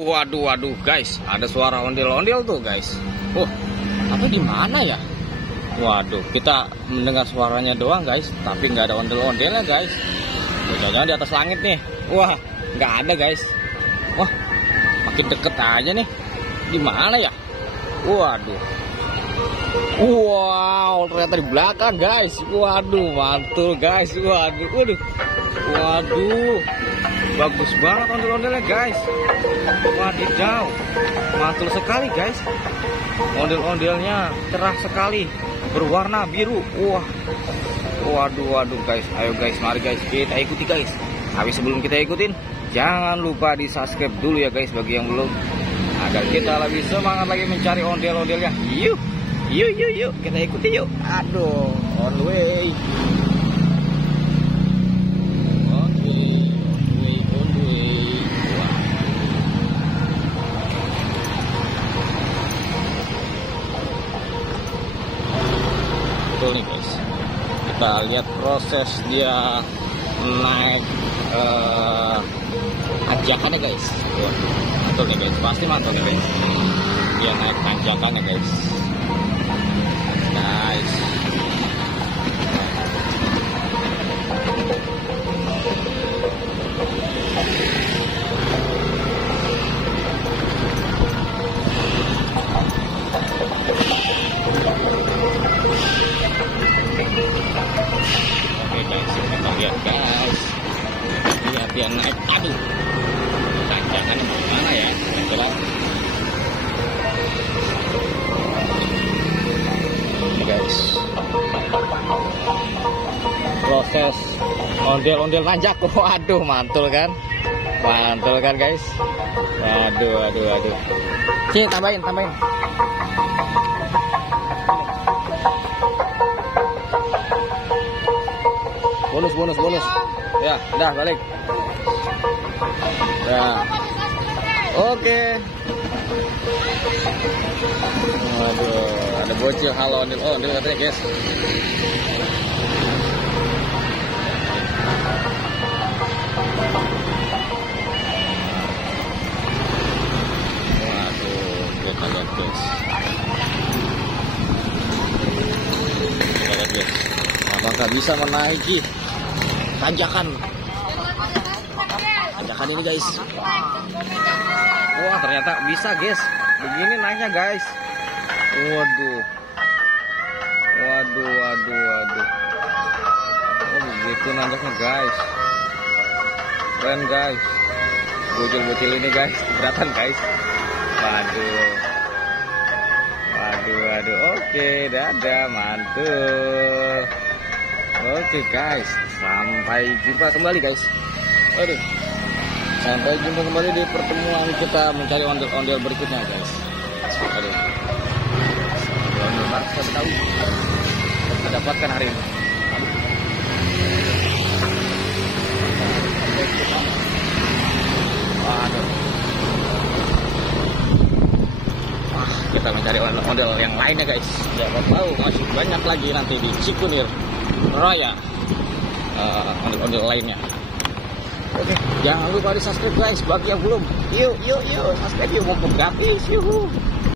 Waduh, waduh, guys, ada suara ondel-ondel tuh, guys. Tapi di mana ya? Waduh, kita mendengar suaranya doang, guys, tapi nggak ada ondel-ondelnya, guys. Jangan-jangan di atas langit nih. Wah, nggak ada, guys. Wah, makin deket aja nih. Di mana ya? Waduh. Wow, ternyata di belakang, guys. Waduh, mantul, guys. Waduh. Bagus banget ondel-ondelnya, guys. Wadidaw, mantul sekali, guys. Ondel-ondelnya cerah sekali, berwarna biru. Waduh, guys. Ayo, guys, mari, guys, kita ikuti, guys. Tapi sebelum kita ikutin, jangan lupa di subscribe dulu ya, guys, bagi yang belum, agar kita lebih semangat lagi mencari ondel-ondelnya. Yuk, kita ikuti yuk. Aduh, on the way. Betul nih, guys, kita lihat proses dia naik tanjakannya, guys. Mantul nih, guys, pasti mantul nih, guys. Dia naik tanjakannya, guys. Oke, guys, kita lihat, guys. Lihat dia naik. Aduh, tanjakannya bagaimana ya? Coba. Ini, guys, proses ondel-ondel nanjak. Waduh, mantul kan, guys. Waduh. Sini, tambahin. Bonus. Ya, udah balik. Ya. Oke. Waduh, ada bocil. Halo, ondel katanya, guys. Waduh, kita lihat, guys. Apakah bisa menaiki tanjakan ini, guys? Wah, ternyata bisa, guys. Begini naiknya, guys. Waduh. Oh, begitu nanjaknya, guys. Keren, guys. Bocil-bocil ini, guys, keberatan, guys. Waduh. Oke, dadah, mantul. Oke, guys, sampai jumpa kembali, guys. Sampai jumpa kembali di pertemuan kita mencari ondel-ondel berikutnya, guys. Ondel baru saya tahu kita dapatkan hari ini. Kita mencari ondel-ondel yang lainnya, guys. Siapa tahu masih banyak lagi nanti di Cikunir Raya ondel-ondel lainnya. Oke, jangan lupa di subscribe, guys, bagi yang belum. Yuk, subscribe yuk, mumpung gratis. Yuhu.